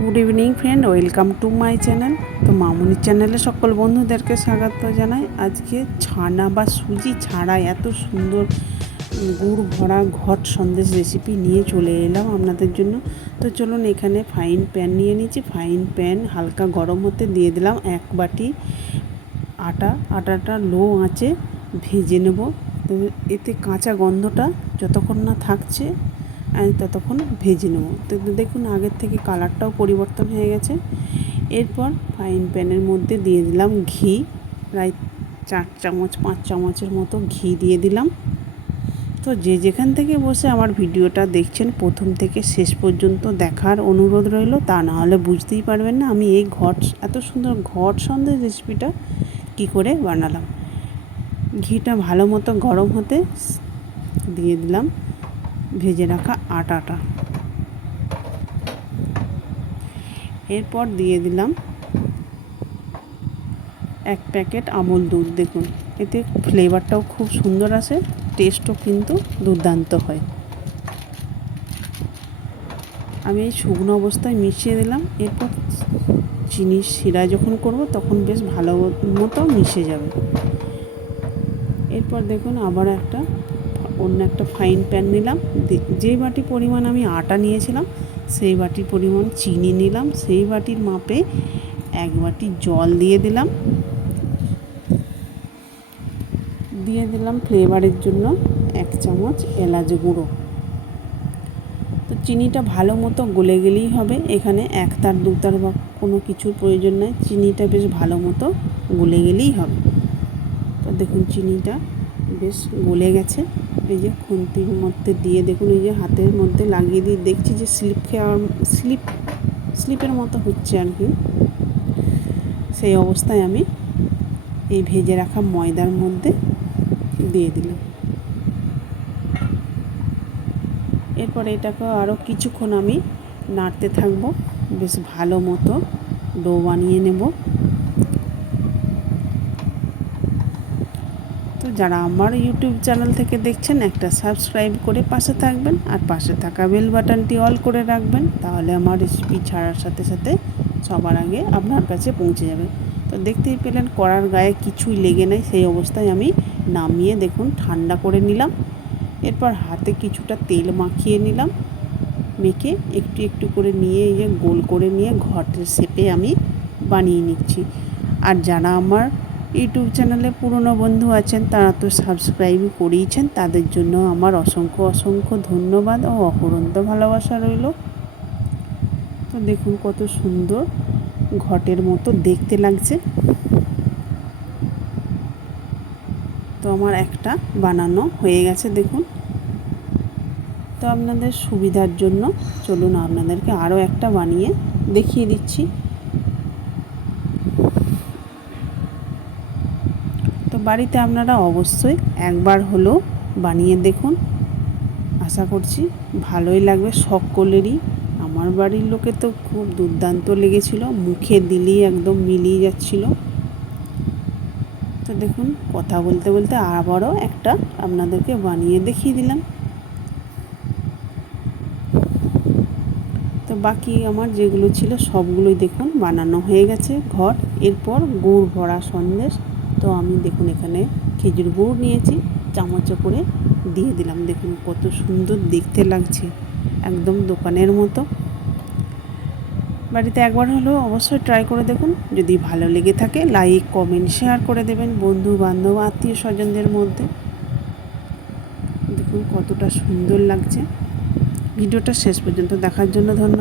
Good evening friend, welcome to my channel. তো মামুনির চ্যানেলে সকল বন্ধুদেরকে স্বাগত জানাই। আজকে ছানা বা সুজি ছাড়াই এত সুন্দর গুড় ভরা ঘট সন্দেশ রেসিপি নিয়ে চলে এলাম আপনাদের জন্য। তো চলুন, এখানে ফ্রাইং প্যান নিয়ে নিচ্ছি। ফ্রাইং প্যান হালকা গরম হতে দিয়ে দিলাম 1 বাটি আটাটা লো আঁচে ভেজে নেব। তো এতে কাঁচা গন্ধটা যতক্ষণ না থাকছে আমি ততক্ষণ ভেজে নেব। তো দেখুন, আগের থেকে কালারটাও পরিবর্তন হয়ে গেছে। এরপর ফ্রাইং প্যানের মধ্যে দিয়ে দিলাম ঘি, প্রায় 4 চামচ 5 চামচের মতো ঘি দিয়ে দিলাম। তো যে যেখান থেকে বসে আমার ভিডিওটা দেখছেন, প্রথম থেকে শেষ পর্যন্ত দেখার অনুরোধ রইল, তা না হলে বুঝতেই পারবেন না আমি এই এত সুন্দর ঘট সন্দেশ রেসিপিটা কী করে বানালাম। ঘিটা ভালো মতো গরম হতে দিয়ে দিলাম ভেজে রাখা আটাটা। এরপর দিয়ে দিলাম 1 প্যাকেট আমুল দুধ। দেখুন, এতে ফ্লেভারটাও খুব সুন্দর আসে, টেস্টও কিন্তু দুর্দান্ত হয়। আমি এই শুকনো অবস্থায় মিশিয়ে দিলাম। এরপর চিনির শিরা যখন করব তখন বেশ ভালো মতো মিশে যাবে। এরপর দেখুন, আবার অন্য একটা ফ্রাইং প্যান নিলাম। যেই বাটি পরিমাণ আমি আটা নিয়েছিলাম সেই বাটির পরিমাণ চিনি নিলাম। সেই বাটির মাপে 1 বাটি জল দিয়ে দিলাম ফ্লেভারের জন্য 1 চামচ এলাচ গুঁড়ো। তো চিনিটা ভালো মতো গলে গেলেই হবে। এখানে 1 তার 2 তার বা কোনো কিছুর প্রয়োজন নেই, চিনিটা বেশ ভালো মতো গলে গেলেই হবে। তো দেখুন, চিনিটা বেশ গলে গেছে। এই যে খুন্তির মধ্যে দিয়ে দেখুন, এই যে হাতের মধ্যে লাগিয়ে দিয়ে দেখছি যে স্লিপের মতো হচ্ছে আর কি। সেই অবস্থায় আমি এই ভেজে রাখা ময়দার মধ্যে দিয়ে দিলাম। এরপর এটাকে আরও কিছুক্ষণ আমি নাড়তে থাকব, বেশ ভালো মতো ডো বানিয়ে নেব। তো যারা আমার ইউটিউব চ্যানেল থেকে দেখছেন, একটা সাবস্ক্রাইব করে পাশে থাকবেন, আর পাশে থাকা বেল বাটনটি অল করে রাখবেন, তাহলে আমার রেসিপি ছাড়ার সাথে সাথে সবার আগে আপনার কাছে পৌঁছে যাবে। তো দেখতেই পেলেন কড়ার গায়ে কিছুই লেগে নেই। সেই অবস্থায় আমি নামিয়ে দেখুন ঠান্ডা করে নিলাম। এরপর হাতে কিছুটা তেল মাখিয়ে নিলাম। মেখে একটু একটু করে নিয়ে এই যে গোল করে নিয়ে ঘটের শেপে আমি বানিয়ে নিচ্ছি। আর যারা আমার ইউটিউব চ্যানেলে পুরনো বন্ধু আছেন, তারা তো সাবস্ক্রাইব করেইছেন, তাদের জন্য আমার অসংখ্য অসংখ্য ধন্যবাদ ও অফুরন্ত ভালোবাসা রইল। তো দেখুন কত সুন্দর ঘটের মতো দেখতে লাগছে। তো আমার একটা বানানো হয়ে গেছে দেখুন। তো আপনাদের সুবিধার জন্য চলুন আপনাদেরকে আরও একটা বানিয়ে দেখিয়ে দিচ্ছি। তো বাড়িতে আপনারা অবশ্যই একবার হলেও বানিয়ে দেখুন। আশা করছি ভালোই লাগবে সকলেরই। আমার বাড়ির লোকে তো খুব দুর্দান্ত লেগেছিল, মুখে দিলেই একদম মিলিয়ে যাচ্ছিল। তো দেখুন, কথা বলতে বলতে আবারও একটা আপনাদেরকে বানিয়ে দেখিয়ে দিলাম। তো বাকি আমার যেগুলো ছিল সবগুলোই দেখুন বানানো হয়ে গেছে ঘট। এরপর গুড় ভরা সন্দেশ। তো আমি দেখুন এখানে খেজুর গুড় নিয়েছি, চামচে করে দিয়ে দিলাম। দেখুন কত সুন্দর দেখতে লাগছে, একদম দোকানের মতো। বাড়িতে একবার হলেও অবশ্যই ট্রাই করে দেখুন। যদি ভালো লেগে থাকে লাইক কমেন্ট শেয়ার করে দেবেন বন্ধু বান্ধব আত্মীয় স্বজনদের মধ্যে। দেখুন কতটা সুন্দর লাগছে। ভিডিওটা শেষ পর্যন্ত দেখার জন্য ধন্যবাদ।